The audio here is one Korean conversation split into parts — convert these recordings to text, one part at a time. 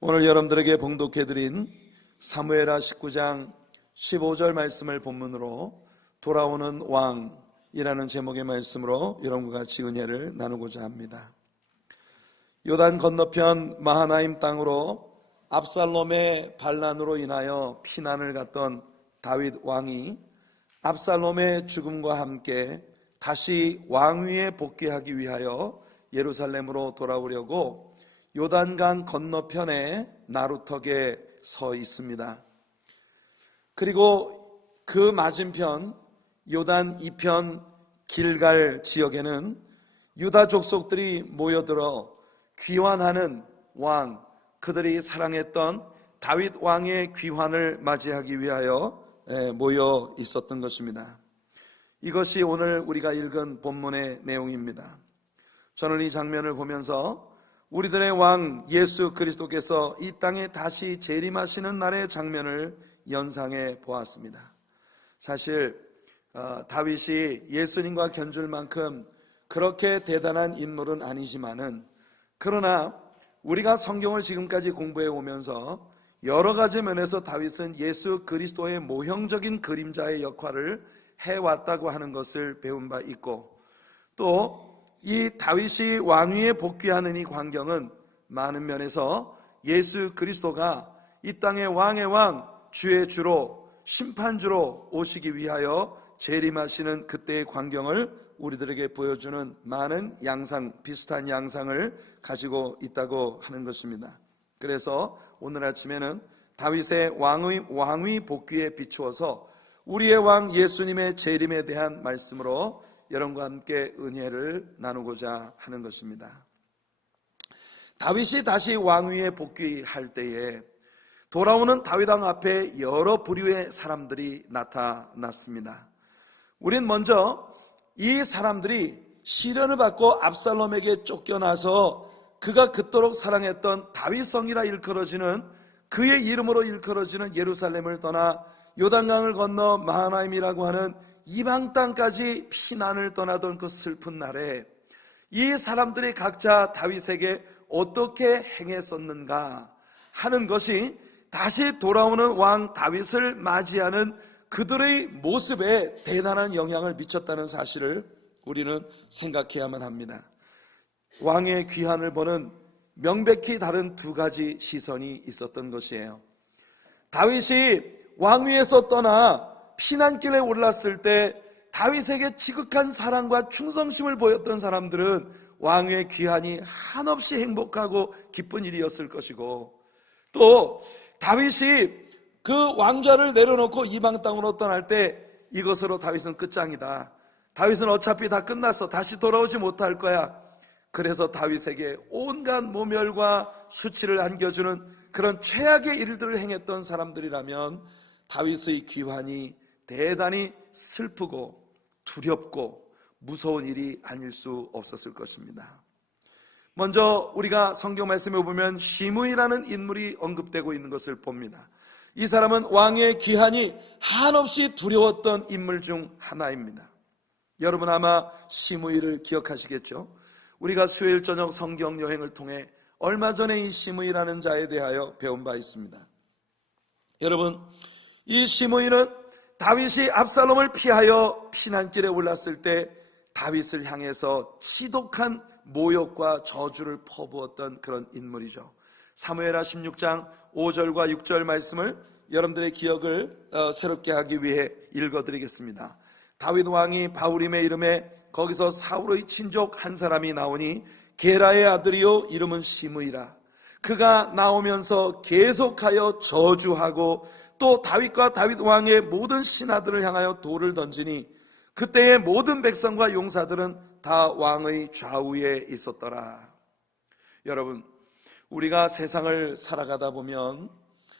오늘 여러분들에게 봉독해드린 사무엘하 19장 15절 말씀을 본문으로 돌아오는 왕이라는 제목의 말씀으로 여러분과 같이 은혜를 나누고자 합니다. 요단 건너편 마하나임 땅으로 압살롬의 반란으로 인하여 피난을 갔던 다윗 왕이 압살롬의 죽음과 함께 다시 왕위에 복귀하기 위하여 예루살렘으로 돌아오려고 요단강 건너편에 나루턱에 서 있습니다. 그리고 그 맞은편 요단 이편 길갈 지역에는 유다 족속들이 모여들어 귀환하는 왕, 그들이 사랑했던 다윗 왕의 귀환을 맞이하기 위하여 모여 있었던 것입니다. 이것이 오늘 우리가 읽은 본문의 내용입니다. 저는 이 장면을 보면서 우리들의 왕 예수 그리스도께서 이 땅에 다시 재림하시는 날의 장면을 연상해 보았습니다. 사실 다윗이 예수님과 견줄 만큼 그렇게 대단한 인물은 아니지만은, 그러나 우리가 성경을 지금까지 공부해 오면서 여러 가지 면에서 다윗은 예수 그리스도의 모형적인 그림자의 역할을 해왔다고 하는 것을 배운 바 있고, 또 이 다윗이 왕위에 복귀하는 이 광경은 많은 면에서 예수 그리스도가 이 땅의 왕의 왕, 주의 주로, 심판주로 오시기 위하여 재림하시는 그때의 광경을 우리들에게 보여주는 많은 양상, 비슷한 양상을 가지고 있다고 하는 것입니다. 그래서 오늘 아침에는 다윗의 왕위 복귀에 비추어서 우리의 왕 예수님의 재림에 대한 말씀으로 여러분과 함께 은혜를 나누고자 하는 것입니다. 다윗이 다시 왕위에 복귀할 때에 돌아오는 다윗 왕 앞에 여러 부류의 사람들이 나타났습니다. 우린 먼저 이 사람들이 시련을 받고 압살롬에게 쫓겨나서 그가 그토록 사랑했던 다윗성이라 일컬어지는, 그의 이름으로 일컬어지는 예루살렘을 떠나 요단강을 건너 마하나임이라고 하는 이방 땅까지 피난을 떠나던 그 슬픈 날에 이 사람들이 각자 다윗에게 어떻게 행했었는가 하는 것이 다시 돌아오는 왕 다윗을 맞이하는 그들의 모습에 대단한 영향을 미쳤다는 사실을 우리는 생각해야만 합니다. 왕의 귀환을 보는 명백히 다른 두 가지 시선이 있었던 것이에요. 다윗이 왕위에서 떠나 피난길에 올랐을 때 다윗에게 지극한 사랑과 충성심을 보였던 사람들은 왕의 귀환이 한없이 행복하고 기쁜 일이었을 것이고, 또 다윗이 그 왕좌를 내려놓고 이방 땅으로 떠날 때 이것으로 다윗은 끝장이다, 다윗은 어차피 다 끝났어, 다시 돌아오지 못할 거야, 그래서 다윗에게 온갖 모멸과 수치를 안겨주는 그런 최악의 일들을 행했던 사람들이라면 다윗의 귀환이 대단히 슬프고 두렵고 무서운 일이 아닐 수 없었을 것입니다. 먼저 우리가 성경 말씀에 보면 시므이라는 인물이 언급되고 있는 것을 봅니다. 이 사람은 왕의 귀환이 한없이 두려웠던 인물 중 하나입니다. 여러분 아마 시므이를 기억하시겠죠? 우리가 수요일 저녁 성경 여행을 통해 얼마 전에 이 시므이라는 자에 대하여 배운 바 있습니다. 여러분, 이 시므이는 다윗이 압살롬을 피하여 피난길에 올랐을 때 다윗을 향해서 지독한 모욕과 저주를 퍼부었던 그런 인물이죠. 사무엘하 16장 5절과 6절 말씀을 여러분들의 기억을 새롭게 하기 위해 읽어드리겠습니다. 다윗 왕이 바후림의 이름에 거기서 사울의 친족 한 사람이 나오니 게라의 아들이요 이름은 시므이라. 그가 나오면서 계속하여 저주하고 또 다윗과 다윗 왕의 모든 신하들을 향하여 돌을 던지니 그때의 모든 백성과 용사들은 다 왕의 좌우에 있었더라. 여러분, 우리가 세상을 살아가다 보면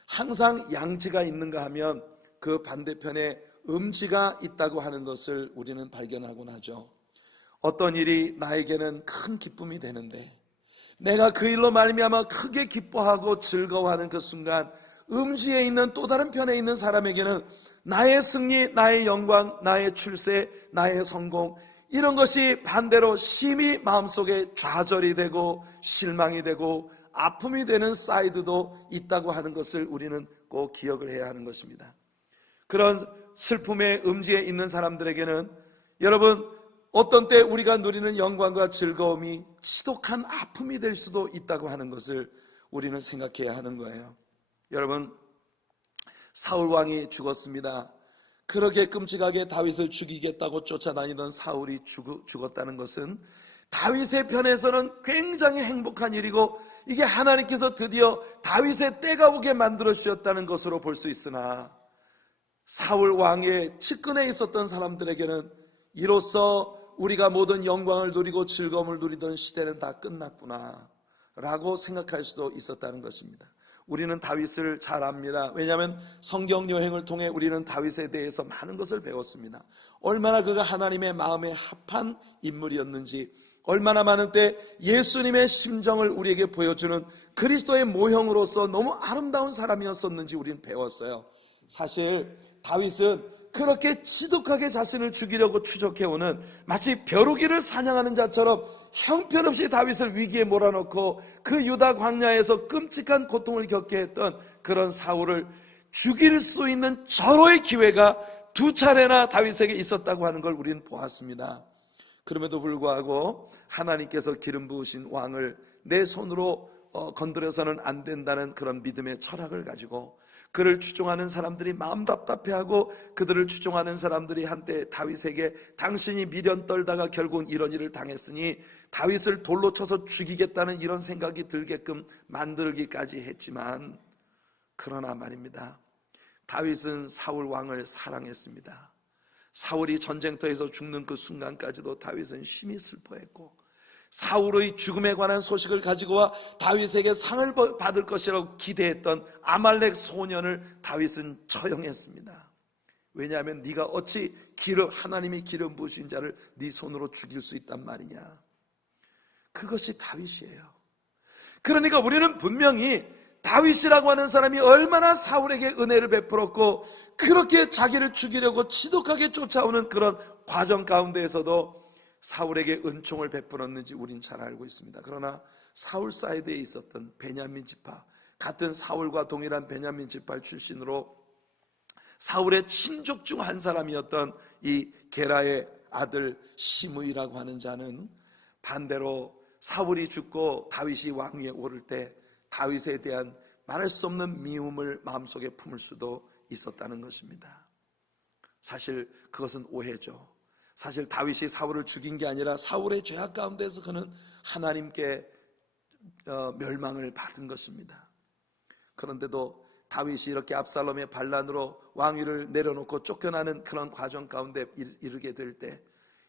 항상 양지가 있는가 하면 그 반대편에 음지가 있다고 하는 것을 우리는 발견하곤 하죠. 어떤 일이 나에게는 큰 기쁨이 되는데 내가 그 일로 말미암아 크게 기뻐하고 즐거워하는 그 순간 음지에 있는 또 다른 편에 있는 사람에게는 나의 승리, 나의 영광, 나의 출세, 나의 성공, 이런 것이 반대로 심히 마음속에 좌절이 되고 실망이 되고 아픔이 되는 사이드도 있다고 하는 것을 우리는 꼭 기억을 해야 하는 것입니다. 그런 슬픔의 음지에 있는 사람들에게는 여러분, 어떤 때 우리가 누리는 영광과 즐거움이 지독한 아픔이 될 수도 있다고 하는 것을 우리는 생각해야 하는 거예요. 여러분, 사울 왕이 죽었습니다. 그렇게 끔찍하게 다윗을 죽이겠다고 쫓아다니던 사울이 죽었다는 것은 다윗의 편에서는 굉장히 행복한 일이고, 이게 하나님께서 드디어 다윗의 때가 오게 만들어 주셨다는 것으로 볼 수 있으나, 사울 왕의 측근에 있었던 사람들에게는 이로써 우리가 모든 영광을 누리고 즐거움을 누리던 시대는 다 끝났구나 라고 생각할 수도 있었다는 것입니다. 우리는 다윗을 잘 압니다. 왜냐하면 성경 여행을 통해 우리는 다윗에 대해서 많은 것을 배웠습니다. 얼마나 그가 하나님의 마음에 합한 인물이었는지, 얼마나 많은 때 예수님의 심정을 우리에게 보여주는 그리스도의 모형으로서 너무 아름다운 사람이었었는지 우리는 배웠어요. 사실 다윗은 그렇게 지독하게 자신을 죽이려고 추적해오는, 마치 벼룩이를 사냥하는 자처럼 형편없이 다윗을 위기에 몰아넣고 그 유다 광야에서 끔찍한 고통을 겪게 했던 그런 사울을 죽일 수 있는 절호의 기회가 두 차례나 다윗에게 있었다고 하는 걸 우리는 보았습니다. 그럼에도 불구하고 하나님께서 기름 부으신 왕을 내 손으로 건드려서는 안 된다는 그런 믿음의 철학을 가지고, 그를 추종하는 사람들이 마음 답답해하고 그들을 추종하는 사람들이 한때 다윗에게 당신이 미련 떨다가 결국은 이런 일을 당했으니 다윗을 돌로 쳐서 죽이겠다는 이런 생각이 들게끔 만들기까지 했지만, 그러나 말입니다, 다윗은 사울 왕을 사랑했습니다. 사울이 전쟁터에서 죽는 그 순간까지도 다윗은 심히 슬퍼했고, 사울의 죽음에 관한 소식을 가지고 와 다윗에게 상을 받을 것이라고 기대했던 아말렉 소년을 다윗은 처형했습니다. 왜냐하면 네가 어찌 하나님이 기름 부으신 자를 네 손으로 죽일 수 있단 말이냐. 그것이 다윗이에요. 그러니까 우리는 분명히 다윗이라고 하는 사람이 얼마나 사울에게 은혜를 베풀었고, 그렇게 자기를 죽이려고 지독하게 쫓아오는 그런 과정 가운데에서도 사울에게 은총을 베풀었는지 우린 잘 알고 있습니다. 그러나 사울 사이드에 있었던 베냐민 지파, 같은 사울과 동일한 베냐민 지파 출신으로 사울의 친족 중 한 사람이었던 이 게라의 아들 시므이라고 하는 자는 반대로 사울이 죽고 다윗이 왕위에 오를 때 다윗에 대한 말할 수 없는 미움을 마음속에 품을 수도 있었다는 것입니다. 사실 그것은 오해죠. 사실 다윗이 사울을 죽인 게 아니라 사울의 죄악 가운데서 그는 하나님께 멸망을 받은 것입니다. 그런데도 다윗이 이렇게 압살롬의 반란으로 왕위를 내려놓고 쫓겨나는 그런 과정 가운데 이르게 될 때,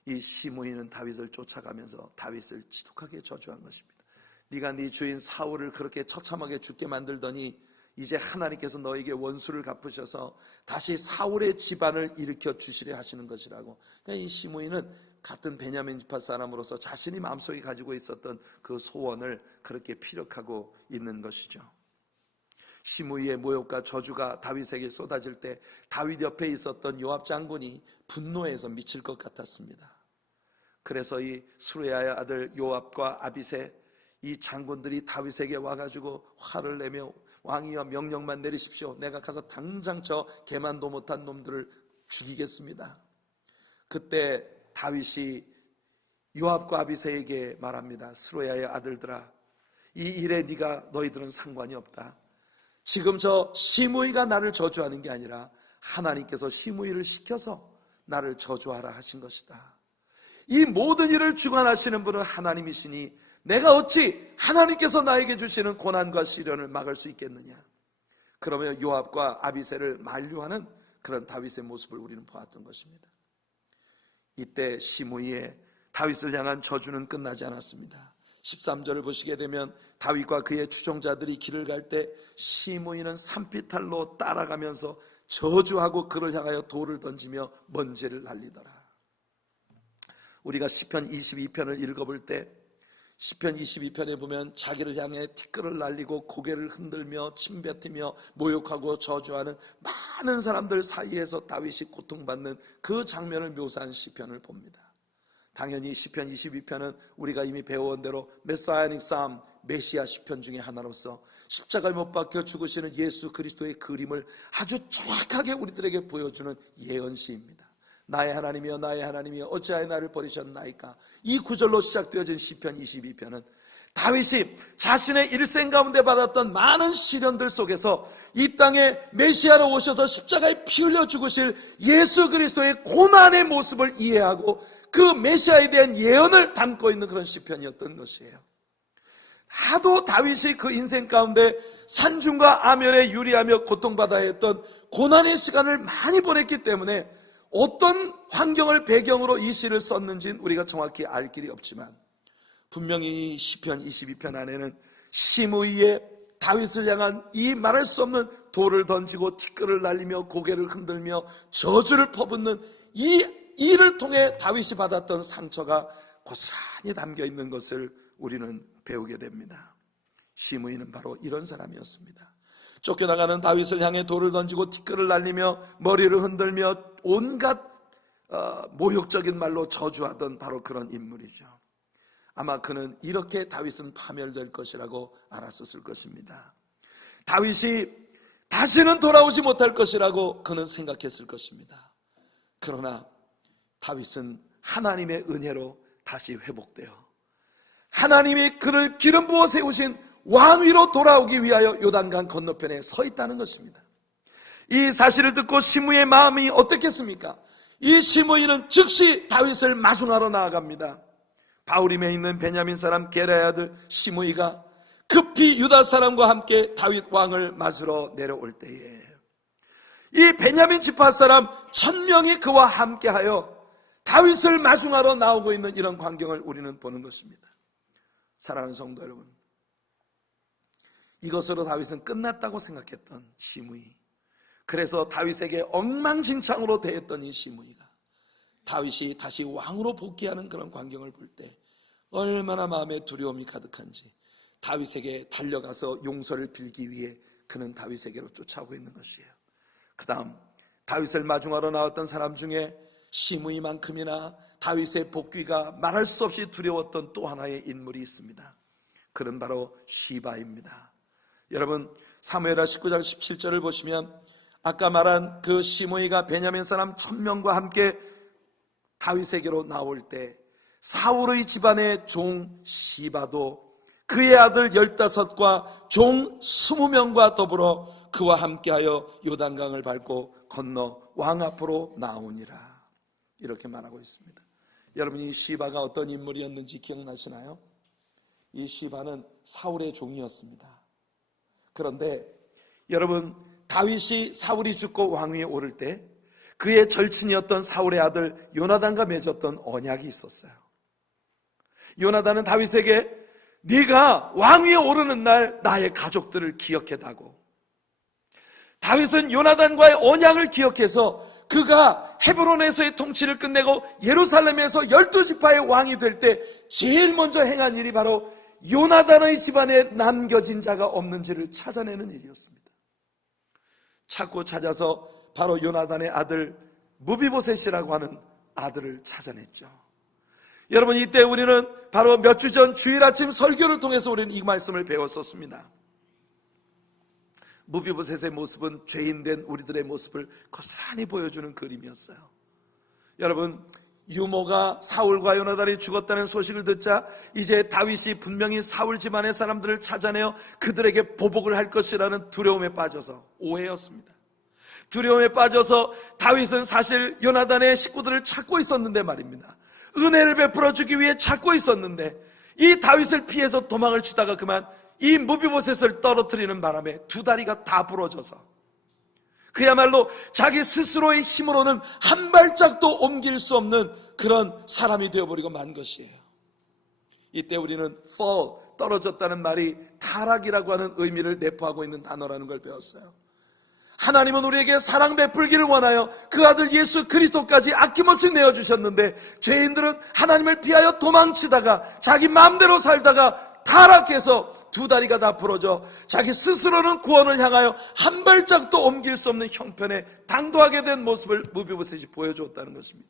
이 시므이는 다윗을 쫓아가면서 다윗을 지독하게 저주한 것입니다. 네가 네 주인 사울을 그렇게 처참하게 죽게 만들더니 이제 하나님께서 너에게 원수를 갚으셔서 다시 사울의 집안을 일으켜 주시려 하시는 것이라고. 그러니까 이 시므이는 같은 베냐민 지파 사람으로서 자신이 마음속에 가지고 있었던 그 소원을 그렇게 피력하고 있는 것이죠. 시므이의 모욕과 저주가 다윗에게 쏟아질 때 다윗 옆에 있었던 요압 장군이 분노해서 미칠 것 같았습니다. 그래서 이 스루야의 아들 요압과 아비새 이 장군들이 다윗에게 와가지고 화를 내며 왕이여 명령만 내리십시오. 내가 가서 당장 저 개만도 못한 놈들을 죽이겠습니다. 그때 다윗이 요압과 아비새에게 말합니다. 스루야의 아들들아, 이 일에 너희들은 상관이 없다. 지금 저 시므이가 나를 저주하는 게 아니라 하나님께서 시므이를 시켜서 나를 저주하라 하신 것이다. 이 모든 일을 주관하시는 분은 하나님이시니 내가 어찌 하나님께서 나에게 주시는 고난과 시련을 막을 수 있겠느냐. 그러면 요압과 아비새를 만류하는 그런 다윗의 모습을 우리는 보았던 것입니다. 이때 시므이의 다윗을 향한 저주는 끝나지 않았습니다. 13절을 보시게 되면 다윗과 그의 추종자들이 길을 갈 때 시므이는 산비탈로 따라가면서 저주하고 그를 향하여 돌을 던지며 먼지를 날리더라. 우리가 시편 22편을 읽어볼 때 시편 22편에 보면 자기를 향해 티끌을 날리고 고개를 흔들며 침뱉으며 모욕하고 저주하는 많은 사람들 사이에서 다윗이 고통받는 그 장면을 묘사한 시편을 봅니다. 당연히 시편 22편은 우리가 이미 배워온 대로 메사야닉 삶, 메시아 시편 중에 하나로서 십자가에 못 박혀 죽으시는 예수 그리스도의 그림을 아주 정확하게 우리들에게 보여주는 예언시입니다. 나의 하나님이여 나의 하나님이여 어찌하여 나를 버리셨나이까. 이 구절로 시작되어진 시편 22편은 다윗이 자신의 일생 가운데 받았던 많은 시련들 속에서 이 땅에 메시아로 오셔서 십자가에 피 흘려 죽으실 예수 그리스도의 고난의 모습을 이해하고 그 메시아에 대한 예언을 담고 있는 그런 시편이었던 것이에요. 하도 다윗이 그 인생 가운데 산중과 암열에 유리하며 고통받아야 했던 고난의 시간을 많이 보냈기 때문에 어떤 환경을 배경으로 이 시를 썼는지는 우리가 정확히 알 길이 없지만 분명히 시편 22편 안에는 시므이의 다윗을 향한 이 말할 수 없는 돌을 던지고 티끌을 날리며 고개를 흔들며 저주를 퍼붓는 이 일을 통해 다윗이 받았던 상처가 고스란히 담겨 있는 것을 우리는 배우게 됩니다. 시므이는 바로 이런 사람이었습니다. 쫓겨나가는 다윗을 향해 돌을 던지고 티끌을 날리며 머리를 흔들며 온갖 모욕적인 말로 저주하던 바로 그런 인물이죠. 아마 그는 이렇게 다윗은 파멸될 것이라고 알았었을 것입니다. 다윗이 다시는 돌아오지 못할 것이라고 그는 생각했을 것입니다. 그러나 다윗은 하나님의 은혜로 다시 회복되어 하나님이 그를 기름 부어 세우신 왕위로 돌아오기 위하여 요단강 건너편에 서 있다는 것입니다. 이 사실을 듣고 시므이의 마음이 어떻겠습니까? 이 시므이는 즉시 다윗을 마중하러 나아갑니다. 바후림에 있는 베냐민 사람 게라의 아들 시므이가 급히 유다 사람과 함께 다윗 왕을 맞으러 내려올 때에 이 베냐민 지파 사람 1000명이 그와 함께하여 다윗을 마중하러 나오고 있는 이런 광경을 우리는 보는 것입니다. 사랑하는 성도 여러분, 이것으로 다윗은 끝났다고 생각했던 시므이, 그래서 다윗에게 엉망진창으로 대했던 이 시므이가 다윗이 다시 왕으로 복귀하는 그런 광경을 볼 때 얼마나 마음에 두려움이 가득한지 다윗에게 달려가서 용서를 빌기 위해 그는 다윗에게로 쫓아오고 있는 것이에요. 그 다음 다윗을 마중하러 나왔던 사람 중에 시므이만큼이나 다윗의 복귀가 말할 수 없이 두려웠던 또 하나의 인물이 있습니다. 그는 바로 시바입니다. 여러분 사무엘하 19장 17절을 보시면 아까 말한 그 시므이가 베냐민 사람 1000명과 함께 다윗에게로 나올 때 사울의 집안의 종 시바도 그의 아들 15과 종 20명과 더불어 그와 함께하여 요단강을 밟고 건너 왕 앞으로 나오니라, 이렇게 말하고 있습니다. 여러분 이 시바가 어떤 인물이었는지 기억나시나요? 이 시바는 사울의 종이었습니다. 그런데 여러분 다윗이 사울이 죽고 왕위에 오를 때 그의 절친이었던 사울의 아들 요나단과 맺었던 언약이 있었어요. 요나단은 다윗에게 네가 왕위에 오르는 날 나의 가족들을 기억해다고. 다윗은 요나단과의 언약을 기억해서 그가 헤브론에서의 통치를 끝내고 예루살렘에서 12지파의 왕이 될 때 제일 먼저 행한 일이 바로 요나단의 집안에 남겨진 자가 없는지를 찾아내는 일이었습니다. 찾고 찾아서 바로 요나단의 아들 무비보셋이라고 하는 아들을 찾아냈죠. 여러분 이때 우리는 바로 몇 주 전 주일 아침 설교를 통해서 우리는 이 말씀을 배웠었습니다. 무비보셋의 모습은 죄인된 우리들의 모습을 고스란히 보여주는 그림이었어요. 여러분 유모가 사울과 요나단이 죽었다는 소식을 듣자 이제 다윗이 분명히 사울 집안의 사람들을 찾아내어 그들에게 보복을 할 것이라는 두려움에 빠져서, 오해였습니다. 두려움에 빠져서 다윗은 사실 요나단의 식구들을 찾고 있었는데 말입니다. 은혜를 베풀어 주기 위해 찾고 있었는데 이 다윗을 피해서 도망을 치다가 그만 이 무비보셋을 떨어뜨리는 바람에 두 다리가 다 부러져서 그야말로 자기 스스로의 힘으로는 한 발짝도 옮길 수 없는 그런 사람이 되어버리고 만 것이에요. 이때 우리는 fall, 떨어졌다는 말이 타락이라고 하는 의미를 내포하고 있는 단어라는 걸 배웠어요. 하나님은 우리에게 사랑 베풀기를 원하여 그 아들 예수 그리스도까지 아낌없이 내어주셨는데 죄인들은 하나님을 피하여 도망치다가 자기 마음대로 살다가 타락해서 두 다리가 다 부러져 자기 스스로는 구원을 향하여 한 발짝도 옮길 수 없는 형편에 당도하게 된 모습을 무비보셋이 보여주었다는 것입니다.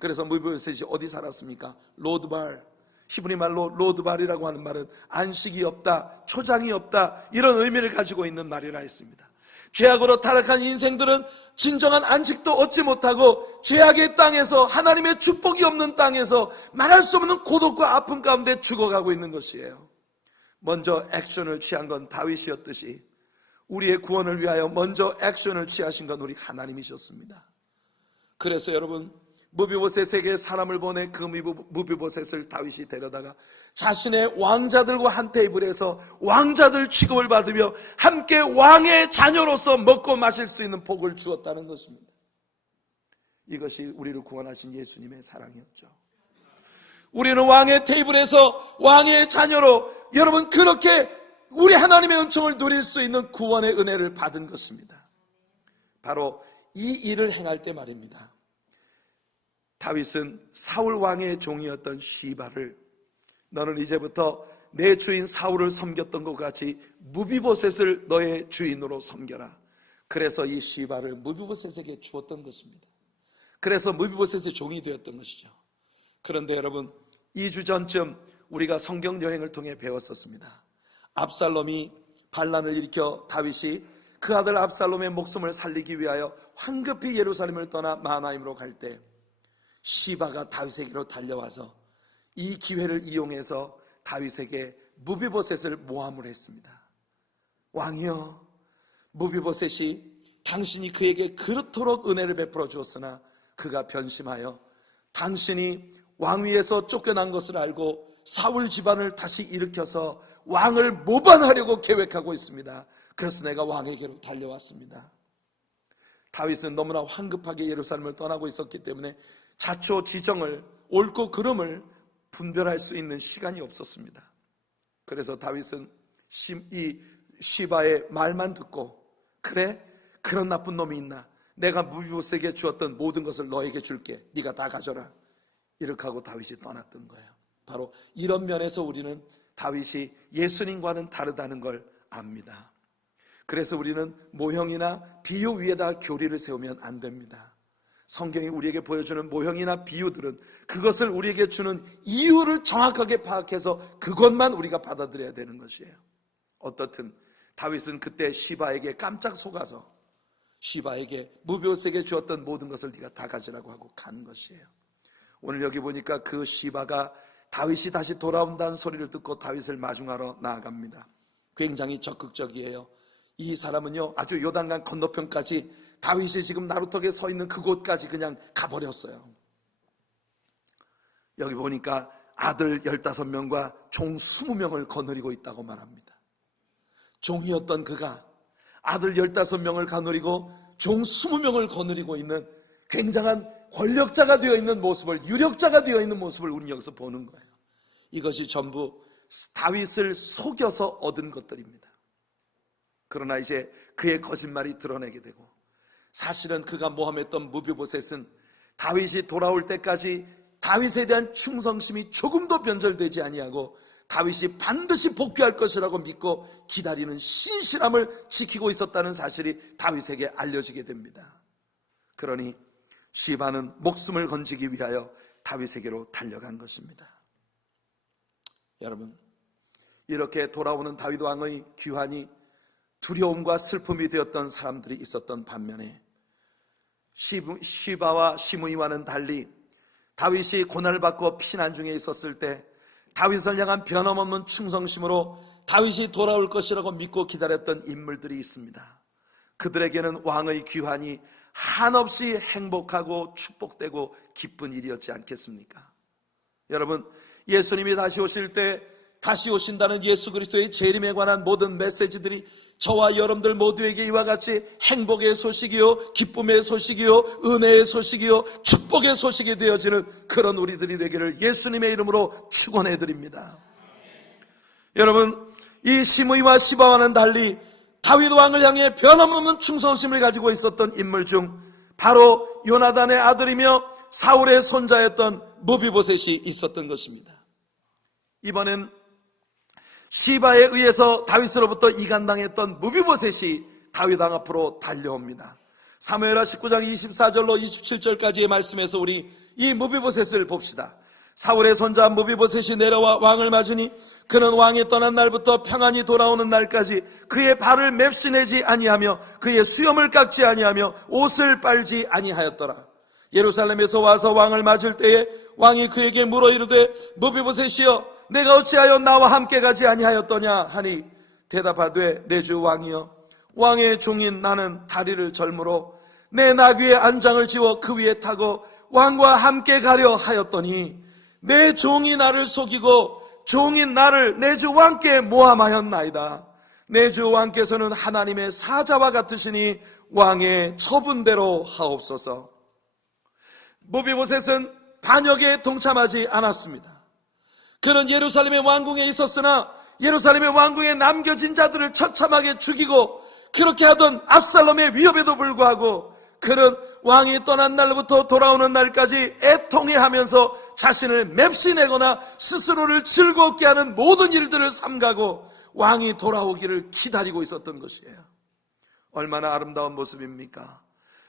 그래서 무비보셋이 어디 살았습니까? 로드발, 히브리 말로 로드발이라고 하는 말은 안식이 없다, 초장이 없다, 이런 의미를 가지고 있는 말이라 했습니다. 죄악으로 타락한 인생들은 진정한 안식도 얻지 못하고 죄악의 땅에서, 하나님의 축복이 없는 땅에서 말할 수 없는 고독과 아픔 가운데 죽어가고 있는 것이에요. 먼저 액션을 취한 건 다윗이었듯이 우리의 구원을 위하여 먼저 액션을 취하신 건 우리 하나님이셨습니다. 그래서 여러분, 무비보셋에게 사람을 보내 그 무비보셋을 다윗이 데려다가 자신의 왕자들과 한 테이블에서 왕자들 취급을 받으며 함께 왕의 자녀로서 먹고 마실 수 있는 복을 주었다는 것입니다. 이것이 우리를 구원하신 예수님의 사랑이었죠. 우리는 왕의 테이블에서 왕의 자녀로, 여러분, 그렇게 우리 하나님의 은총을 누릴 수 있는 구원의 은혜를 받은 것입니다. 바로 이 일을 행할 때 말입니다, 다윗은 사울 왕의 종이었던 시바를, 너는 이제부터 내 주인 사울을 섬겼던 것 같이 무비보셋을 너의 주인으로 섬겨라. 그래서 이 시바를 무비보셋에게 주었던 것입니다. 그래서 무비보셋의 종이 되었던 것이죠. 그런데 여러분, 2주 전쯤 우리가 성경 여행을 통해 배웠었습니다. 압살롬이 반란을 일으켜 다윗이 그 아들 압살롬의 목숨을 살리기 위하여 황급히 예루살렘을 떠나 마하나임으로 갈 때 시바가 다윗에게로 달려와서 이 기회를 이용해서 다윗에게 무비보셋을 모함을 했습니다. 왕이여, 무비보셋이 당신이 그에게 그렇도록 은혜를 베풀어 주었으나 그가 변심하여 당신이 왕위에서 쫓겨난 것을 알고 사울 집안을 다시 일으켜서 왕을 모반하려고 계획하고 있습니다. 그래서 내가 왕에게로 달려왔습니다. 다윗은 너무나 황급하게 예루살렘을 떠나고 있었기 때문에 자초지정을, 옳고 그름을 분별할 수 있는 시간이 없었습니다. 그래서 다윗은 이 시바의 말만 듣고, 그래? 그런 나쁜 놈이 있나? 내가 무비보셋에게 주었던 모든 것을 너에게 줄게. 네가 다 가져라. 이렇게 하고 다윗이 떠났던 거예요. 바로 이런 면에서 우리는 다윗이 예수님과는 다르다는 걸 압니다. 그래서 우리는 모형이나 비유 위에다 교리를 세우면 안 됩니다. 성경이 우리에게 보여주는 모형이나 비유들은 그것을 우리에게 주는 이유를 정확하게 파악해서 그것만 우리가 받아들여야 되는 것이에요. 어떻든 다윗은 그때 시바에게 깜짝 속아서 시바에게 무비보셋에게 주었던 모든 것을 네가 다 가지라고 하고 간 것이에요. 오늘 여기 보니까 그 시바가 다윗이 다시 돌아온다는 소리를 듣고 다윗을 마중하러 나아갑니다. 굉장히 적극적이에요. 이 사람은요, 아주 요단강 건너편까지, 다윗이 지금 나루터에 서 있는 그곳까지 그냥 가버렸어요. 여기 보니까 아들 15명과 종 20명을 거느리고 있다고 말합니다. 종이었던 그가 아들 15명을 거느리고 종 20명을 거느리고 있는 굉장한 권력자가 되어 있는 모습을, 유력자가 되어 있는 모습을 우리는 여기서 보는 거예요. 이것이 전부 다윗을 속여서 얻은 것들입니다. 그러나 이제 그의 거짓말이 드러내게 되고, 사실은 그가 모함했던 무비보셋은 다윗이 돌아올 때까지 다윗에 대한 충성심이 조금도 변절되지 아니하고 다윗이 반드시 복귀할 것이라고 믿고 기다리는 신실함을 지키고 있었다는 사실이 다윗에게 알려지게 됩니다. 그러니 시바는 목숨을 건지기 위하여 다윗에게로 달려간 것입니다. 여러분, 이렇게 돌아오는 다윗 왕의 귀환이 두려움과 슬픔이 되었던 사람들이 있었던 반면에 시바와 시므이와는 달리 다윗이 고난을 받고 피난 중에 있었을 때 다윗을 향한 변함없는 충성심으로 다윗이 돌아올 것이라고 믿고 기다렸던 인물들이 있습니다. 그들에게는 왕의 귀환이 한없이 행복하고 축복되고 기쁜 일이었지 않겠습니까? 여러분, 예수님이 다시 오실 때, 다시 오신다는 예수 그리스도의 재림에 관한 모든 메시지들이 저와 여러분들 모두에게 이와 같이 행복의 소식이요, 기쁨의 소식이요, 은혜의 소식이요, 축복의 소식이 되어지는 그런 우리들이 되기를 예수님의 이름으로 축원해 드립니다. 여러분, 이 시므이와 시바와는 달리 다윗 왕을 향해 변함없는 충성심을 가지고 있었던 인물 중 바로 요나단의 아들이며 사울의 손자였던 무비보셋이 있었던 것입니다. 이번엔 시바에 의해서 다윗으로부터 이간당했던 무비보셋이 다윗 왕 앞으로 달려옵니다. 사무엘하 19장 24절로 27절까지의 말씀에서 우리 이 무비보셋을 봅시다. 사울의 손자 무비보셋이 내려와 왕을 맞으니 그는 왕이 떠난 날부터 평안히 돌아오는 날까지 그의 발을 맵시내지 아니하며 그의 수염을 깎지 아니하며 옷을 빨지 아니하였더라. 예루살렘에서 와서 왕을 맞을 때에 왕이 그에게 물어 이르되 무비보셋이여 내가 어찌하여 나와 함께 가지 아니하였더냐 하니 대답하되 내 주 왕이여 왕의 종인 나는 다리를 절므로 내 나귀의 안장을 지워 그 위에 타고 왕과 함께 가려 하였더니 내 종이 나를 속이고 종인 나를 내 주 왕께 모함하였나이다. 내 주 왕께서는 하나님의 사자와 같으시니 왕의 처분대로 하옵소서. 무비보셋은 반역에 동참하지 않았습니다. 그는 예루살렘의 왕궁에 있었으나 예루살렘의 왕궁에 남겨진 자들을 처참하게 죽이고 그렇게 하던 압살롬의 위협에도 불구하고 그는 왕이 떠난 날부터 돌아오는 날까지 애통해하면서 자신을 맵시내거나 스스로를 즐겁게 하는 모든 일들을 삼가고 왕이 돌아오기를 기다리고 있었던 것이에요. 얼마나 아름다운 모습입니까?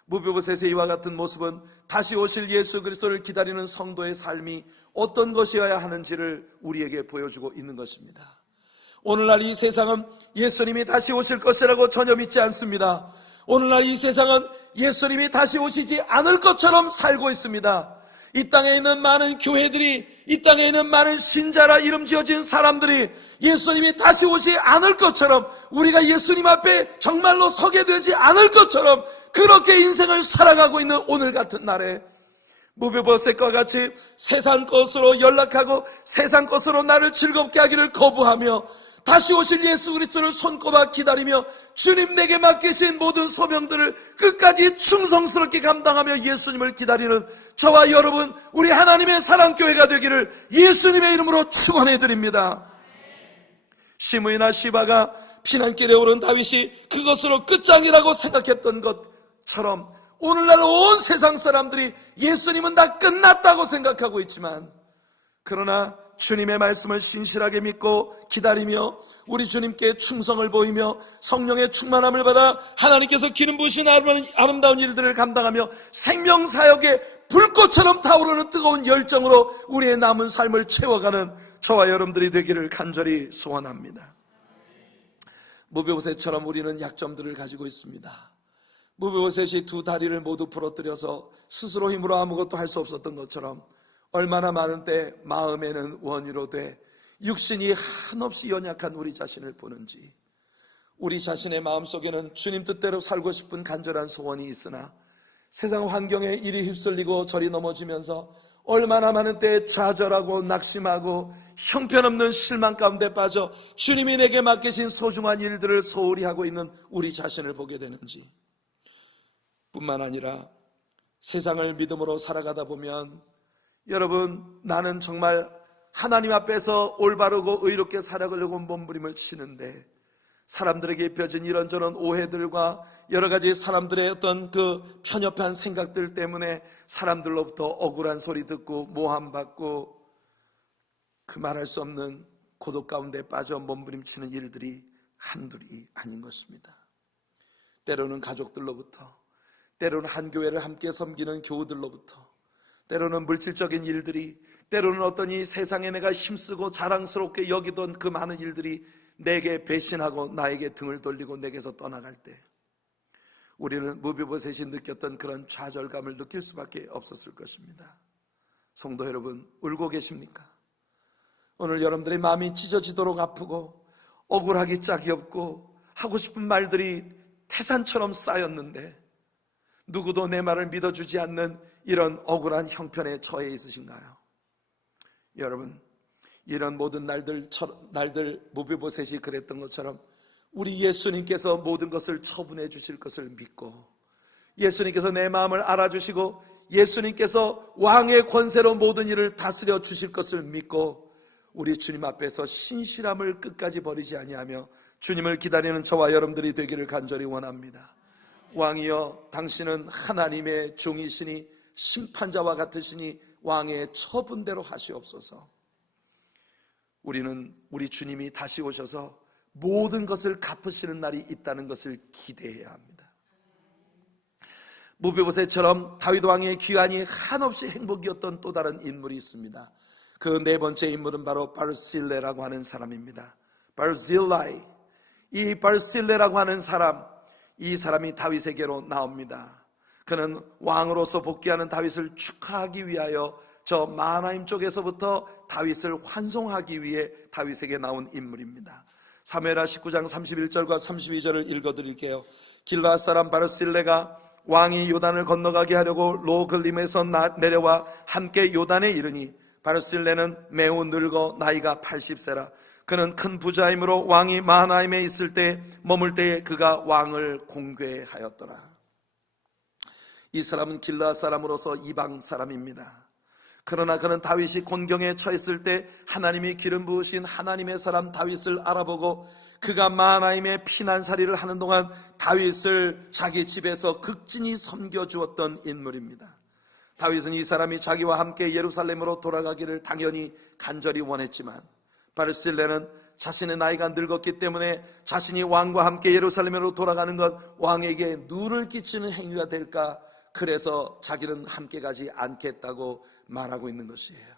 무비보셋의 이와 같은 모습은 다시 오실 예수 그리스도를 기다리는 성도의 삶이 어떤 것이어야 하는지를 우리에게 보여주고 있는 것입니다. 오늘날 이 세상은 예수님이 다시 오실 것이라고 전혀 믿지 않습니다. 오늘날 이 세상은 예수님이 다시 오시지 않을 것처럼 살고 있습니다. 이 땅에 있는 많은 교회들이, 이 땅에 있는 많은 신자라 이름 지어진 사람들이 예수님이 다시 오지 않을 것처럼, 우리가 예수님 앞에 정말로 서게 되지 않을 것처럼 그렇게 인생을 살아가고 있는 오늘 같은 날에 무비보셋과 같이 세상 것으로 연락하고 세상 것으로 나를 즐겁게 하기를 거부하며 다시 오실 예수 그리스도를 손꼽아 기다리며 주님 내게 맡기신 모든 소명들을 끝까지 충성스럽게 감당하며 예수님을 기다리는 저와 여러분, 우리 하나님의 사랑교회가 되기를 예수님의 이름으로 축원해 드립니다. 시므이나 시바가 피난길에 오른 다윗이 그것으로 끝장이라고 생각했던 것처럼 오늘날 온 세상 사람들이 예수님은 다 끝났다고 생각하고 있지만, 그러나 주님의 말씀을 신실하게 믿고 기다리며 우리 주님께 충성을 보이며 성령의 충만함을 받아 하나님께서 기름 부으신 아름다운 일들을 감당하며 생명사역의 불꽃처럼 타오르는 뜨거운 열정으로 우리의 남은 삶을 채워가는 저와 여러분들이 되기를 간절히 소원합니다. 무비보셋처럼 우리는 약점들을 가지고 있습니다. 무비보셋이 두 다리를 모두 부러뜨려서 스스로 힘으로 아무것도 할 수 없었던 것처럼 얼마나 많은 때 마음에는 원이로 돼 육신이 한없이 연약한 우리 자신을 보는지, 우리 자신의 마음속에는 주님 뜻대로 살고 싶은 간절한 소원이 있으나 세상 환경에 이리 휩쓸리고 저리 넘어지면서 얼마나 많은 때 좌절하고 낙심하고 형편없는 실망 가운데 빠져 주님이 내게 맡기신 소중한 일들을 소홀히 하고 있는 우리 자신을 보게 되는지, 뿐만 아니라 세상을 믿음으로 살아가다 보면 여러분, 나는 정말 하나님 앞에서 올바르고 의롭게 살아가려고 몸부림을 치는데 사람들에게 입혀진 이런저런 오해들과 여러 가지 사람들의 어떤 그 편협한 생각들 때문에 사람들로부터 억울한 소리 듣고 모함받고 그 말할 수 없는 고독 가운데 빠져 몸부림치는 일들이 한둘이 아닌 것입니다. 때로는 가족들로부터, 때로는 한 교회를 함께 섬기는 교우들로부터, 때로는 물질적인 일들이, 때로는 어떤 이 세상에 내가 힘쓰고 자랑스럽게 여기던 그 많은 일들이 내게 배신하고 나에게 등을 돌리고 내게서 떠나갈 때 우리는 무비보셋이 느꼈던 그런 좌절감을 느낄 수밖에 없었을 것입니다. 성도 여러분, 울고 계십니까? 오늘 여러분들의 마음이 찢어지도록 아프고 억울하기 짝이 없고 하고 싶은 말들이 태산처럼 쌓였는데 누구도 내 말을 믿어주지 않는 이런 억울한 형편에 처해 있으신가요? 여러분, 이런 모든 날들 무비보셋이 그랬던 것처럼 우리 예수님께서 모든 것을 처분해 주실 것을 믿고, 예수님께서 내 마음을 알아주시고 예수님께서 왕의 권세로 모든 일을 다스려 주실 것을 믿고 우리 주님 앞에서 신실함을 끝까지 버리지 아니하며 주님을 기다리는 저와 여러분들이 되기를 간절히 원합니다. 왕이여, 당신은 하나님의 종이시니 심판자와 같으시니 왕의 처분대로 하시옵소서. 우리는 우리 주님이 다시 오셔서 모든 것을 갚으시는 날이 있다는 것을 기대해야 합니다. 무비보셋처럼 다윗 왕의 귀환이 한없이 행복이었던 또 다른 인물이 있습니다. 그 네 번째 인물은 바로 바르실레라고 하는 사람입니다. 바르실라이. 이 바르실레라고 하는 사람, 이 사람이 다윗에게로 나옵니다. 그는 왕으로서 복귀하는 다윗을 축하하기 위하여 저 마하나임 쪽에서부터 다윗을 환송하기 위해 다윗에게 나온 인물입니다. 사무엘하 19장 31절과 32절을 읽어드릴게요. 길르앗 사람 바르실레가 왕이 요단을 건너가게 하려고 로글림에서 내려와 함께 요단에 이르니 바르실레는 매우 늙어 나이가 80세라. 그는 큰 부자이므로 왕이 마하나임에 있을 때 머물 때에 그가 왕을 공궤하였더라. 이 사람은 길르앗 사람으로서 이방 사람입니다. 그러나 그는 다윗이 곤경에 처했을 때 하나님이 기름 부으신 하나님의 사람 다윗을 알아보고 그가 마하나임에 피난살이를 하는 동안 다윗을 자기 집에서 극진히 섬겨주었던 인물입니다. 다윗은 이 사람이 자기와 함께 예루살렘으로 돌아가기를 당연히 간절히 원했지만 바르실레는 자신의 나이가 늙었기 때문에 자신이 왕과 함께 예루살렘으로 돌아가는 것 왕에게 누를 끼치는 행위가 될까, 그래서 자기는 함께 가지 않겠다고 말하고 있는 것이에요.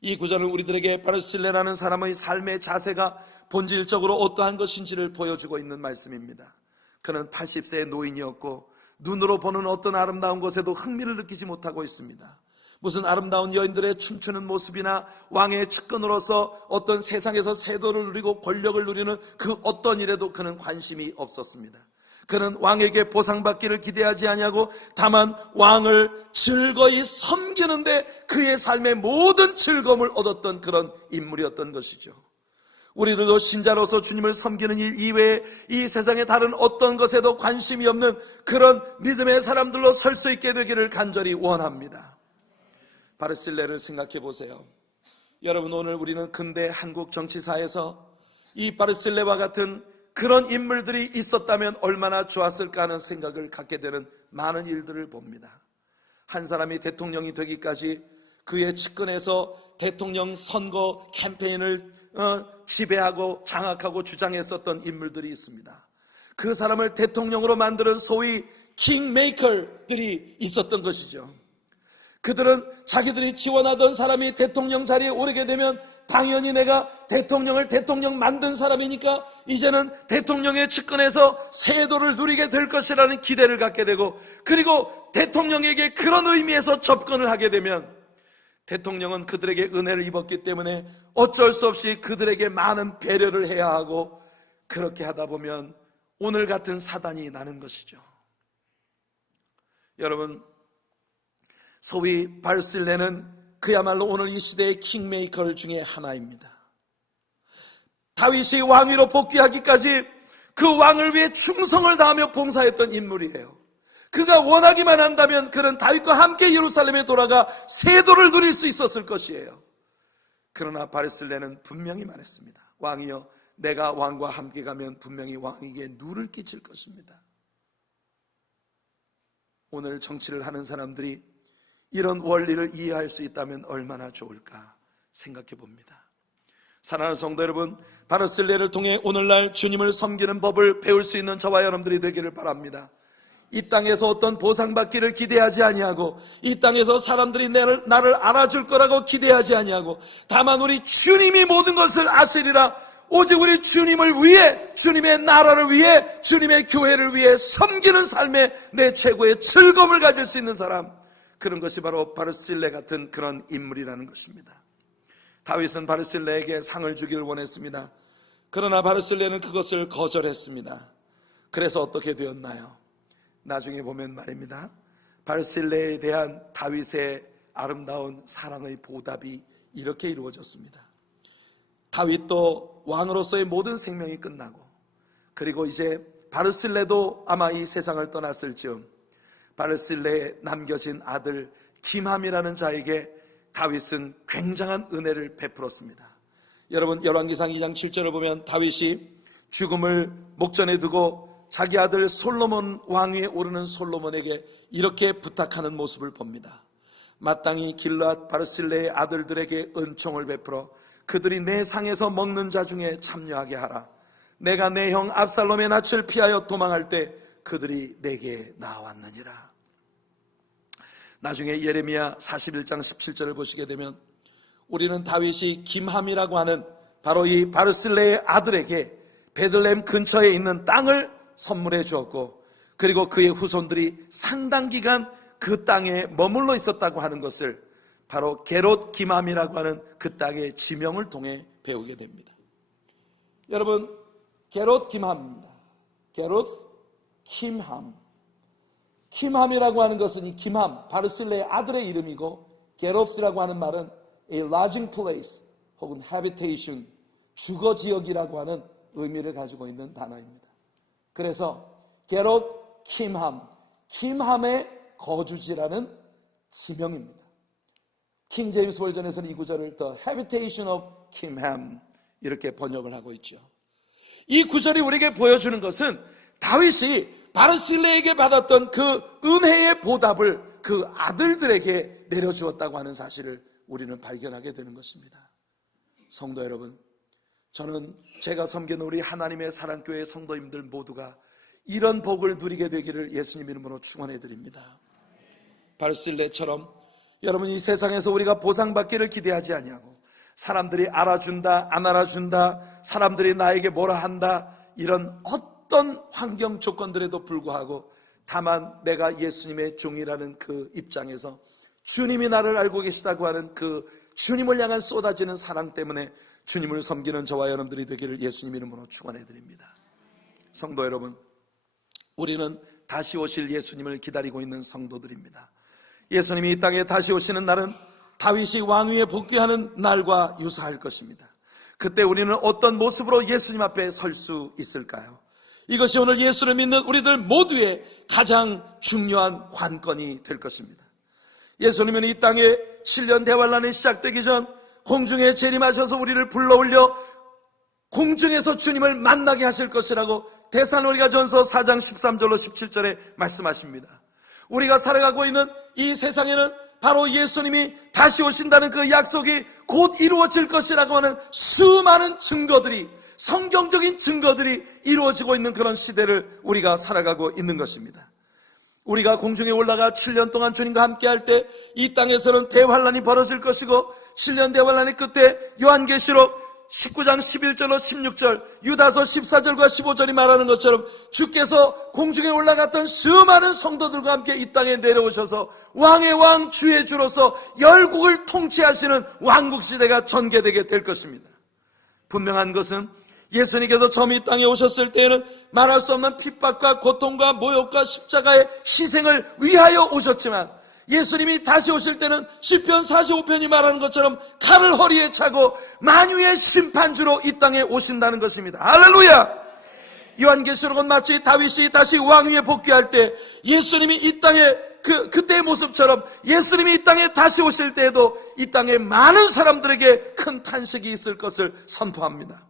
이 구절은 우리들에게 바르실레라는 사람의 삶의 자세가 본질적으로 어떠한 것인지를 보여주고 있는 말씀입니다. 그는 80세의 노인이었고 눈으로 보는 어떤 아름다운 것에도 흥미를 느끼지 못하고 있습니다. 무슨 아름다운 여인들의 춤추는 모습이나 왕의 측근으로서 어떤 세상에서 세도를 누리고 권력을 누리는 그 어떤 일에도 그는 관심이 없었습니다. 그는 왕에게 보상받기를 기대하지 아니하고 다만 왕을 즐거이 섬기는데 그의 삶의 모든 즐거움을 얻었던 그런 인물이었던 것이죠. 우리들도 신자로서 주님을 섬기는 일 이외에 이 세상의 다른 어떤 것에도 관심이 없는 그런 믿음의 사람들로 설 수 있게 되기를 간절히 원합니다. 바르실레를 생각해 보세요. 여러분, 오늘 우리는 근대 한국 정치사에서 이 바르실레와 같은 그런 인물들이 있었다면 얼마나 좋았을까 하는 생각을 갖게 되는 많은 일들을 봅니다. 한 사람이 대통령이 되기까지 그의 측근에서 대통령 선거 캠페인을 지배하고 장악하고 주장했었던 인물들이 있습니다. 그 사람을 대통령으로 만드는 소위 킹메이커들이 있었던 것이죠. 그들은 자기들이 지원하던 사람이 대통령 자리에 오르게 되면 당연히 내가 대통령을 대통령 만든 사람이니까 이제는 대통령의 측근에서 세도를 누리게 될 것이라는 기대를 갖게 되고, 그리고 대통령에게 그런 의미에서 접근을 하게 되면 대통령은 그들에게 은혜를 입었기 때문에 어쩔 수 없이 그들에게 많은 배려를 해야 하고, 그렇게 하다 보면 오늘 같은 사단이 나는 것이죠. 여러분, 소위 바르실레는 그야말로 오늘 이 시대의 킹메이커 중에 하나입니다. 다윗이 왕위로 복귀하기까지 그 왕을 위해 충성을 다하며 봉사했던 인물이에요. 그가 원하기만 한다면 그는 다윗과 함께 예루살렘에 돌아가 세도를 누릴 수 있었을 것이에요. 그러나 바르실레는 분명히 말했습니다. 왕이여, 내가 왕과 함께 가면 분명히 왕에게 누를 끼칠 것입니다. 오늘 정치를 하는 사람들이 이런 원리를 이해할 수 있다면 얼마나 좋을까 생각해 봅니다. 사랑하는 성도 여러분, 바르실레를 통해 오늘날 주님을 섬기는 법을 배울 수 있는 저와 여러분들이 되기를 바랍니다. 이 땅에서 어떤 보상받기를 기대하지 아니하고, 이 땅에서 사람들이 나를 알아줄 거라고 기대하지 아니하고, 다만 우리 주님이 모든 것을 아시리라, 오직 우리 주님을 위해, 주님의 나라를 위해, 주님의 교회를 위해 섬기는 삶에 내 최고의 즐거움을 가질 수 있는 사람, 그런 것이 바로 바르실레 같은 그런 인물이라는 것입니다. 다윗은 바르실레에게 상을 주기를 원했습니다. 그러나 바르실레는 그것을 거절했습니다. 그래서 어떻게 되었나요? 나중에 보면 말입니다. 바르실레에 대한 다윗의 아름다운 사랑의 보답이 이렇게 이루어졌습니다. 다윗도 왕으로서의 모든 생명이 끝나고, 그리고 이제 바르실레도 아마 이 세상을 떠났을 즈음 바르실레에 남겨진 아들 김함이라는 자에게 다윗은 굉장한 은혜를 베풀었습니다. 여러분, 열왕기상 2장 7절을 보면 다윗이 죽음을 목전에 두고 자기 아들 솔로몬, 왕위에 오르는 솔로몬에게 이렇게 부탁하는 모습을 봅니다. 마땅히 길르앗 바르실레의 아들들에게 은총을 베풀어 그들이 내 상에서 먹는 자 중에 참여하게 하라. 내가 내 형 압살롬의 낯을 피하여 도망할 때 그들이 내게 나왔느니라. 나중에 예레미야 41장 17절을 보시게 되면 우리는 다윗이 김함이라고 하는 바로 이 바르실레의 아들에게 베들레헴 근처에 있는 땅을 선물해 주었고, 그리고 그의 후손들이 상당 기간 그 땅에 머물러 있었다고 하는 것을 바로 게롯 김함이라고 하는 그 땅의 지명을 통해 배우게 됩니다. 여러분, 게롯 김함입니다. 게롯 김함. 김함이라고 하는 것은 이 김함, 바르실레의 아들의 이름이고, 게롯이라고 하는 말은 a lodging place 혹은 habitation, 주거 지역이라고 하는 의미를 가지고 있는 단어입니다. 그래서 게롯 김함, 김함의 거주지라는 지명입니다. 킹 제임스 버전에서는 이 구절을 The Habitation of Kimham 이렇게 번역을 하고 있죠. 이 구절이 우리에게 보여주는 것은 다윗이 바르실레에게 받았던 그 은혜의 보답을 그 아들들에게 내려주었다고 하는 사실을 우리는 발견하게 되는 것입니다. 성도 여러분, 저는 제가 섬기는 우리 하나님의 사랑교회 성도님들 모두가 이런 복을 누리게 되기를 예수님 이름으로 축원해 드립니다. 바르실레처럼 여러분, 이 세상에서 우리가 보상받기를 기대하지 아니하고 사람들이 알아준다 안 알아준다, 사람들이 나에게 뭐라 한다, 이런 어떤 환경 조건들에도 불구하고 다만 내가 예수님의 종이라는 그 입장에서 주님이 나를 알고 계시다고 하는 그 주님을 향한 쏟아지는 사랑 때문에 주님을 섬기는 저와 여러분들이 되기를 예수님 이름으로 축원해 드립니다. 성도 여러분, 우리는 다시 오실 예수님을 기다리고 있는 성도들입니다. 예수님이 이 땅에 다시 오시는 날은 다윗이 왕위에 복귀하는 날과 유사할 것입니다. 그때 우리는 어떤 모습으로 예수님 앞에 설 수 있을까요? 이것이 오늘 예수를 믿는 우리들 모두의 가장 중요한 관건이 될 것입니다. 예수님은 이 땅에 7년 대환란이 시작되기 전 공중에 재림하셔서 우리를 불러올려 공중에서 주님을 만나게 하실 것이라고 데살로니가전서 4장 13절로 17절에 말씀하십니다. 우리가 살아가고 있는 이 세상에는 바로 예수님이 다시 오신다는 그 약속이 곧 이루어질 것이라고 하는 수많은 증거들이, 성경적인 증거들이 이루어지고 있는 그런 시대를 우리가 살아가고 있는 것입니다. 우리가 공중에 올라가 7년 동안 주님과 함께 할 때 이 땅에서는 대환란이 벌어질 것이고, 7년 대환란의 끝에 요한계시록 19장 11절로 16절, 유다서 14절과 15절이 말하는 것처럼 주께서 공중에 올라갔던 수많은 성도들과 함께 이 땅에 내려오셔서 왕의 왕 주의 주로서 열국을 통치하시는 왕국시대가 전개되게 될 것입니다. 분명한 것은 예수님께서 처음 이 땅에 오셨을 때에는 말할 수 없는 핍박과 고통과 모욕과 십자가의 희생을 위하여 오셨지만, 예수님이 다시 오실 때는 시편 45편이 말하는 것처럼 칼을 허리에 차고 만유의 심판주로 이 땅에 오신다는 것입니다. 할렐루야! 요한계시록은 마치 다윗이 다시 왕위에 복귀할 때 예수님이 이 땅에 그때의 모습처럼 예수님이 이 땅에 다시 오실 때에도 이 땅에 많은 사람들에게 큰 탄식이 있을 것을 선포합니다.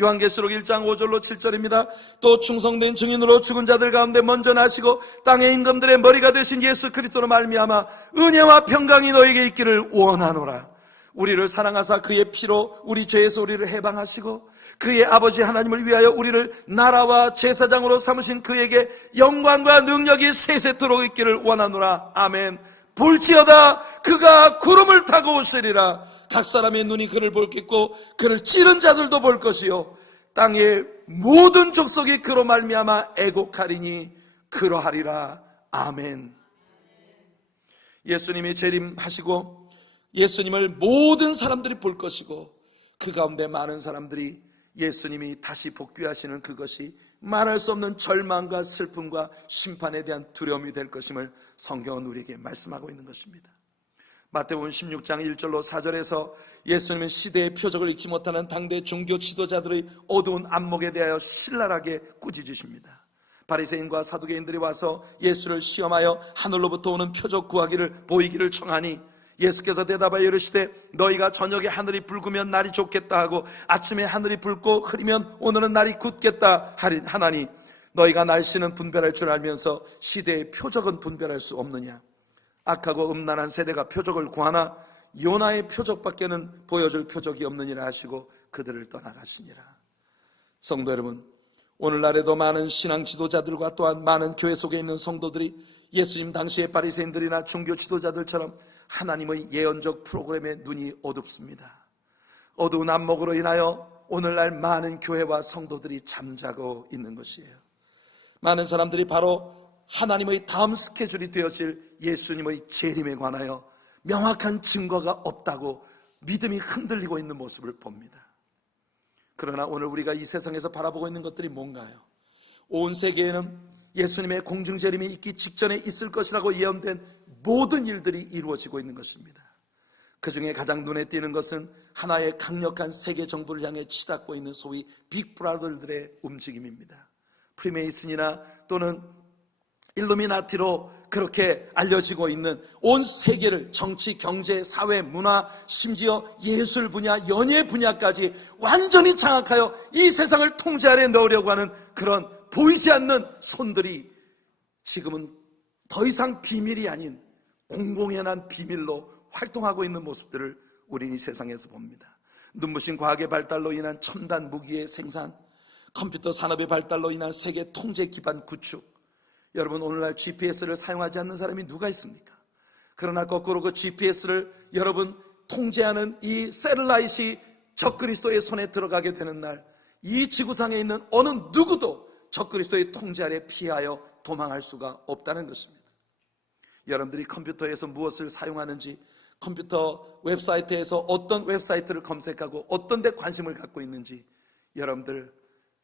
요한계시록 1장 5절로 7절입니다. 또 충성된 증인으로 죽은 자들 가운데 먼저 나시고 땅의 임금들의 머리가 되신 예수 그리스도로 말미암아 은혜와 평강이 너에게 있기를 원하노라. 우리를 사랑하사 그의 피로 우리 죄에서 우리를 해방하시고 그의 아버지 하나님을 위하여 우리를 나라와 제사장으로 삼으신 그에게 영광과 능력이 세세토록 있기를 원하노라. 아멘. 볼지어다 그가 구름을 타고 오시리라. 각 사람의 눈이 그를 볼겠고 그를 찌른 자들도 볼 것이요 땅의 모든 족속이 그로 말미암아 애곡하리니 그러하리라. 아멘. 예수님이 재림하시고 예수님을 모든 사람들이 볼 것이고 그 가운데 많은 사람들이 예수님이 다시 복귀하시는 그것이 말할 수 없는 절망과 슬픔과 심판에 대한 두려움이 될 것임을 성경은 우리에게 말씀하고 있는 것입니다. 마태복음 16장 1절로 4절에서 예수님은 시대의 표적을 잊지 못하는 당대 종교 지도자들의 어두운 안목에 대하여 신랄하게 꾸짖으십니다. 바리새인과 사두개인들이 와서 예수를 시험하여 하늘로부터 오는 표적 구하기를 보이기를 청하니 예수께서 대답하여 이르시되 너희가 저녁에 하늘이 붉으면 날이 좋겠다 하고 아침에 하늘이 붉고 흐리면 오늘은 날이 굳겠다 하나니 너희가 날씨는 분별할 줄 알면서 시대의 표적은 분별할 수 없느냐. 악하고 음란한 세대가 표적을 구하나 요나의 표적밖에는 보여줄 표적이 없느니라 하시고 그들을 떠나가시니라. 성도 여러분, 오늘날에도 많은 신앙 지도자들과 또한 많은 교회 속에 있는 성도들이 예수님 당시의 바리새인들이나 종교 지도자들처럼 하나님의 예언적 프로그램에 눈이 어둡습니다. 어두운 안목으로 인하여 오늘날 많은 교회와 성도들이 잠자고 있는 것이에요. 많은 사람들이 바로 하나님의 다음 스케줄이 되어질 예수님의 재림에 관하여 명확한 증거가 없다고 믿음이 흔들리고 있는 모습을 봅니다. 그러나 오늘 우리가 이 세상에서 바라보고 있는 것들이 뭔가요? 온 세계에는 예수님의 공중재림이 있기 직전에 있을 것이라고 예언된 모든 일들이 이루어지고 있는 것입니다. 그 중에 가장 눈에 띄는 것은 하나의 강력한 세계 정부를 향해 치닫고 있는 소위 빅브라더들의 움직임입니다. 프리메이슨이나 또는 일루미나티로 그렇게 알려지고 있는 온 세계를 정치, 경제, 사회, 문화, 심지어 예술 분야, 연예 분야까지 완전히 장악하여 이 세상을 통제 아래 넣으려고 하는 그런 보이지 않는 손들이 지금은 더 이상 비밀이 아닌 공공연한 비밀로 활동하고 있는 모습들을 우리는 이 세상에서 봅니다. 눈부신 과학의 발달로 인한 첨단 무기의 생산, 컴퓨터 산업의 발달로 인한 세계 통제 기반 구축. 여러분, 오늘날 GPS를 사용하지 않는 사람이 누가 있습니까? 그러나 거꾸로 그 GPS를 여러분 통제하는 이 셀라이트이 적그리스도의 손에 들어가게 되는 날, 이 지구상에 있는 어느 누구도 적그리스도의 통제 아래 피하여 도망할 수가 없다는 것입니다. 여러분들이 컴퓨터에서 무엇을 사용하는지, 컴퓨터 웹사이트에서 어떤 웹사이트를 검색하고 어떤 데 관심을 갖고 있는지 여러분들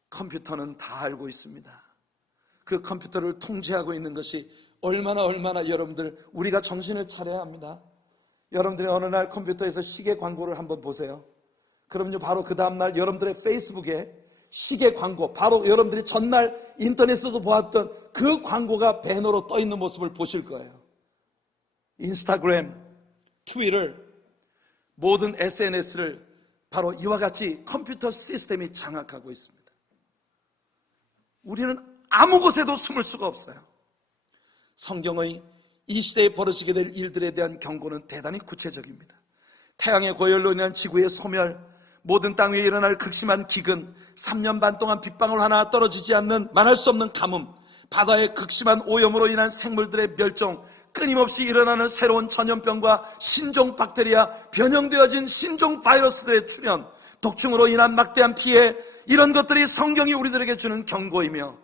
컴퓨터는 다 알고 있습니다. 그 컴퓨터를 통제하고 있는 것이 얼마나 여러분들 우리가 정신을 차려야 합니다. 여러분들이 어느 날 컴퓨터에서 시계 광고를 한번 보세요. 그럼요, 바로 그 다음날 여러분들의 페이스북에 시계 광고, 바로 여러분들이 전날 인터넷에서 보았던 그 광고가 배너로 떠 있는 모습을 보실 거예요. 인스타그램, 트위터, 모든 SNS를 바로 이와 같이 컴퓨터 시스템이 장악하고 있습니다. 우리는 아무 곳에도 숨을 수가 없어요. 성경의 이 시대에 벌어지게 될 일들에 대한 경고는 대단히 구체적입니다. 태양의 고열로 인한 지구의 소멸, 모든 땅 위에 일어날 극심한 기근, 3년 반 동안 빗방울 하나 떨어지지 않는 만할 수 없는 가뭄, 바다의 극심한 오염으로 인한 생물들의 멸종, 끊임없이 일어나는 새로운 전염병과 신종 박테리아, 변형되어진 신종 바이러스들의 출현, 독충으로 인한 막대한 피해, 이런 것들이 성경이 우리들에게 주는 경고이며,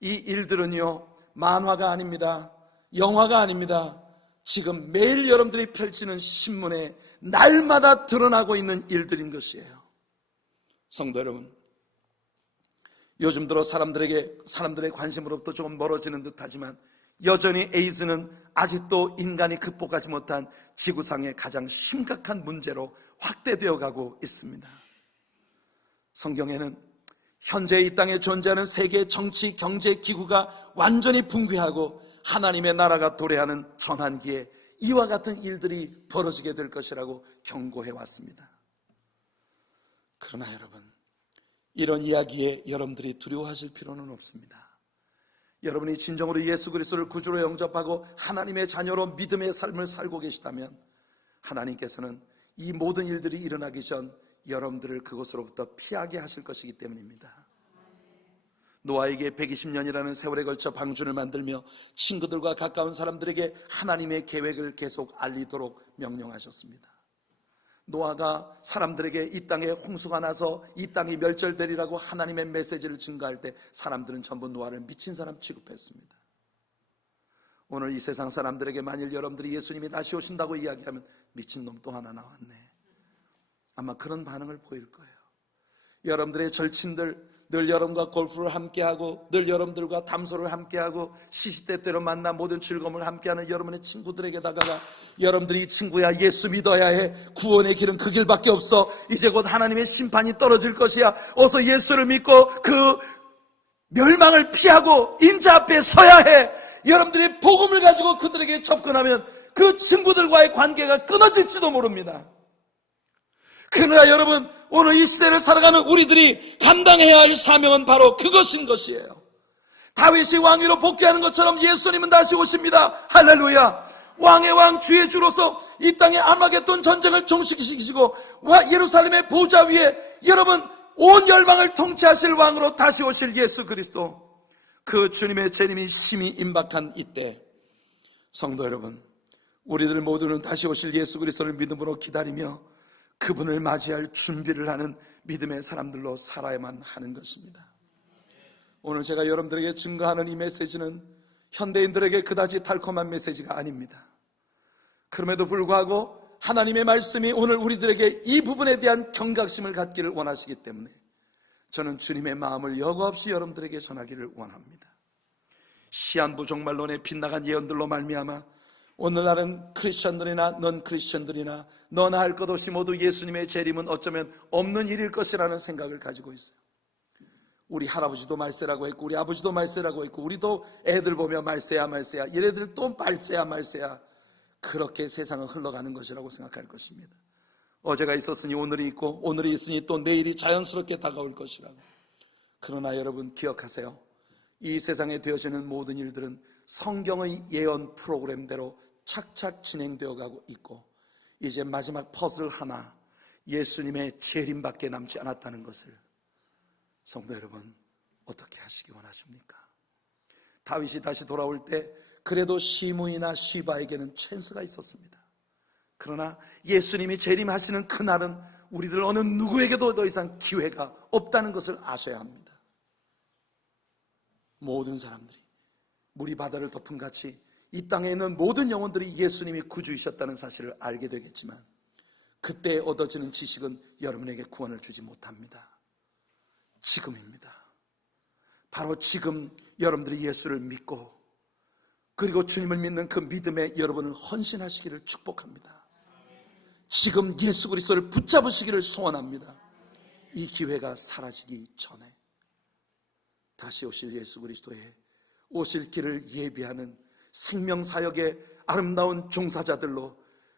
이 일들은요, 만화가 아닙니다. 영화가 아닙니다. 지금 매일 여러분들이 펼치는 신문에 날마다 드러나고 있는 일들인 것이에요. 성도 여러분, 요즘 들어 사람들의 관심으로부터 조금 멀어지는 듯하지만 여전히 에이즈는 아직도 인간이 극복하지 못한 지구상의 가장 심각한 문제로 확대되어 가고 있습니다. 성경에는 현재 이 땅에 존재하는 세계 정치, 경제 기구가 완전히 붕괴하고 하나님의 나라가 도래하는 전환기에 이와 같은 일들이 벌어지게 될 것이라고 경고해 왔습니다. 그러나 여러분, 이런 이야기에 여러분들이 두려워하실 필요는 없습니다. 여러분이 진정으로 예수 그리스도를 구주로 영접하고 하나님의 자녀로 믿음의 삶을 살고 계시다면 하나님께서는 이 모든 일들이 일어나기 전 여러분들을 그곳으로부터 피하게 하실 것이기 때문입니다. 노아에게 120년이라는 세월에 걸쳐 방주를 만들며 친구들과 가까운 사람들에게 하나님의 계획을 계속 알리도록 명령하셨습니다. 노아가 사람들에게 이 땅에 홍수가 나서 이 땅이 멸절되리라고 하나님의 메시지를 증거할 때 사람들은 전부 노아를 미친 사람 취급했습니다. 오늘 이 세상 사람들에게 만일 여러분들이 예수님이 다시 오신다고 이야기하면 미친놈 또 하나 나왔네, 아마 그런 반응을 보일 거예요. 여러분들의 절친들, 늘 여러분과 골프를 함께하고 늘 여러분들과 담소를 함께하고 시시때때로 만나 모든 즐거움을 함께하는 여러분의 친구들에게 다가가 여러분들이 친구야, 예수 믿어야 해, 구원의 길은 그 길밖에 없어, 이제 곧 하나님의 심판이 떨어질 것이야, 어서 예수를 믿고 그 멸망을 피하고 인자 앞에 서야 해, 여러분들이 복음을 가지고 그들에게 접근하면 그 친구들과의 관계가 끊어질지도 모릅니다. 그러나 여러분, 오늘 이 시대를 살아가는 우리들이 감당해야 할 사명은 바로 그것인 것이에요. 다윗이 왕위로 복귀하는 것처럼 예수님은 다시 오십니다. 할렐루야. 왕의 왕 주의 주로서 이 땅의 아마겟돈 전쟁을 종식시키시고 예루살렘의 보좌 위에 여러분 온 열방을 통치하실 왕으로 다시 오실 예수 그리스도, 그 주님의 재림이 심히 임박한 이때 성도 여러분, 우리들 모두는 다시 오실 예수 그리스도를 믿음으로 기다리며 그분을 맞이할 준비를 하는 믿음의 사람들로 살아야만 하는 것입니다. 오늘 제가 여러분들에게 증거하는 이 메시지는 현대인들에게 그다지 달콤한 메시지가 아닙니다. 그럼에도 불구하고 하나님의 말씀이 오늘 우리들에게 이 부분에 대한 경각심을 갖기를 원하시기 때문에 저는 주님의 마음을 여과 없이 여러분들에게 전하기를 원합니다. 시한부 종말론의 빗나간 예언들로 말미암아 오늘날은 크리스천들이나 넌 크리스천들이나 너나 할 것 없이 모두 예수님의 재림은 어쩌면 없는 일일 것이라는 생각을 가지고 있어요. 우리 할아버지도 말세라고 했고 우리 아버지도 말세라고 했고 우리도 애들 보며 말세야 말세야 얘네들 또 말세야 말세야 그렇게 세상은 흘러가는 것이라고 생각할 것입니다. 어제가 있었으니 오늘이 있고 오늘이 있으니 또 내일이 자연스럽게 다가올 것이라고. 그러나 여러분 기억하세요. 이 세상에 되어지는 모든 일들은 성경의 예언 프로그램대로 착착 진행되어 가고 있고 이제 마지막 퍼즐 하나 예수님의 재림밖에 남지 않았다는 것을 성도 여러분 어떻게 하시기 원하십니까? 다윗이 다시 돌아올 때 그래도 시므이나 시바에게는 찬스가 있었습니다. 그러나 예수님이 재림하시는 그날은 우리들 어느 누구에게도 더 이상 기회가 없다는 것을 아셔야 합니다. 모든 사람들이 물이 바다를 덮은 같이 이 땅에 있는 모든 영혼들이 예수님이 구주이셨다는 사실을 알게 되겠지만 그때 얻어지는 지식은 여러분에게 구원을 주지 못합니다. 지금입니다. 바로 지금 여러분들이 예수를 믿고 그리고 주님을 믿는 그 믿음에 여러분을 헌신하시기를 축복합니다. 지금 예수 그리스도를 붙잡으시기를 소원합니다. 이 기회가 사라지기 전에 다시 오실 예수 그리스도의 오실 길을 예비하는 생명사역의 아름다운 종사자들로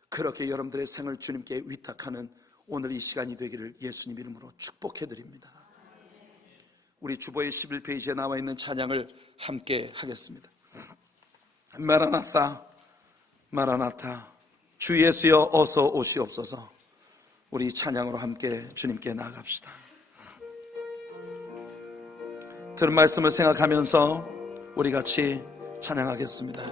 그렇게 여러분들의 생을 주님께 위탁하는 오늘 이 시간이 되기를 예수님 이름으로 축복해드립니다. 우리 주보의 11페이지에 나와 있는 찬양을 함께 하겠습니다. 마라나사 마라나타 주 예수여 어서 오시옵소서. 우리 찬양으로 함께 주님께 나아갑시다. 들은 말씀을 생각하면서 우리 같이 찬양하겠습니다.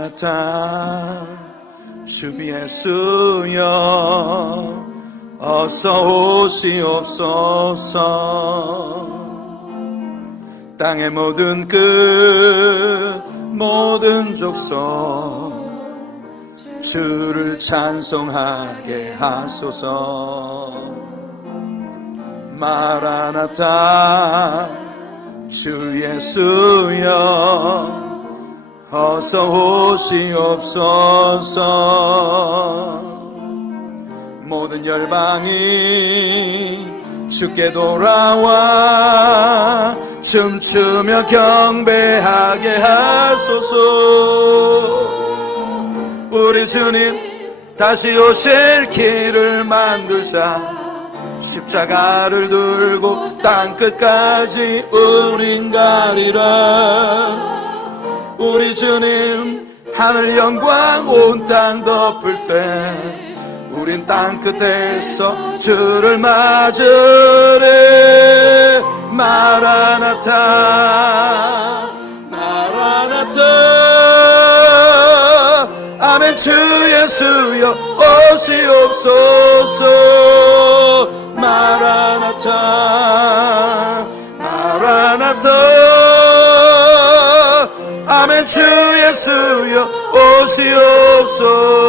마라나타 주 예수여 어서 오시옵소서. 땅의 모든 끝 모든 족속 주를 찬송하게 하소서. 마라나타 주 예수여 어서 오시옵소서. 모든 열방이 주께 돌아와 춤추며 경배하게 하소서. 우리 주님 다시 오실 길을 만들자. 십자가를 들고 땅끝까지 우린 가리라. 우리 주님 하늘 영광 온 땅 덮을 때 우린 땅끝에서 주를 맞으리. 마라나타 마라나타 아멘. 주 예수여 오시옵소서. 마라나타 마라나타 아멘. 주 예수여 오시옵소서.